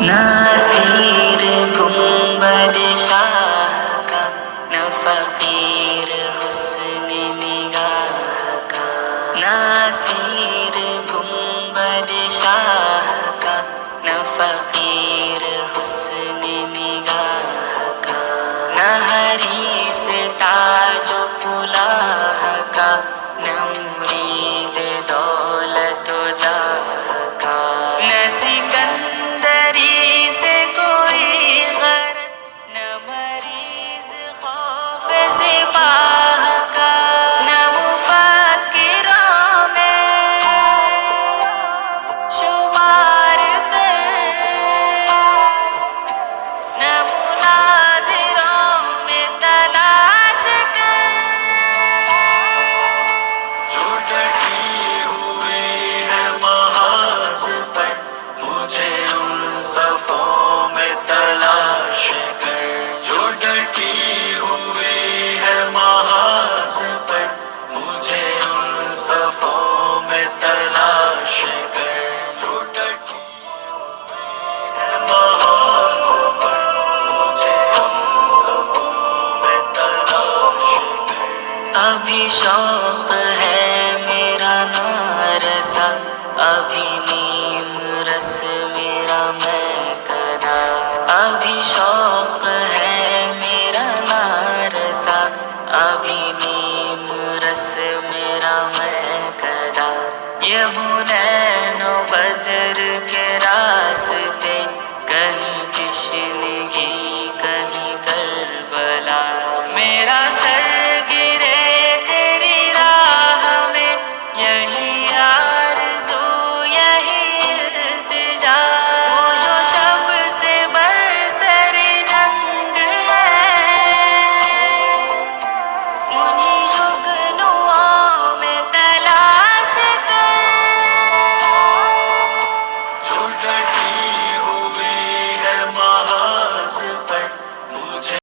ناصیر گنبد شاہ کا، نہ فقیر حسن نگاہ کا، ناصیر گنبد شاہ کا، نہ فقیر حسن نگاہ کا، نہ حریص تاج و کلاه کا، نہ مرید دولت و جاہ کا، نہ سکندری سے کوئی غرض، نہ مریض خوف سپاہ کا، نہ مفکروں میں شمار کر، نہ مناظروں میں تلاش کر، جو ڈٹی ہوئی ہے محاذ پر، مجھے ان صفوں میں تلاش کر، جو ڈٹی ہوئی ہے محاذ پر، مجھے ان صفوں میں تلاش کر، جو ڈٹی ہوئی ہے محاذ پر، مجھے ان صفوں میں تلاش کر، ابھی شوق ہے میرا نارسا، ابھی نیم رس میرا میں کدا، ابھی شوق ہے میرا نارسا، ابھی نیم رس میرا میں کدا، یہ حنین و بدر کے راستے، کہیں تشنگی کہیں کربلا، میرا سر گرے تیری راہ میں، یہی آرزو یہی التجا، وہ جو شب سے برسر جنگ ہے، انہی جگنوؤں میں تلاش کر، جو ڈٹی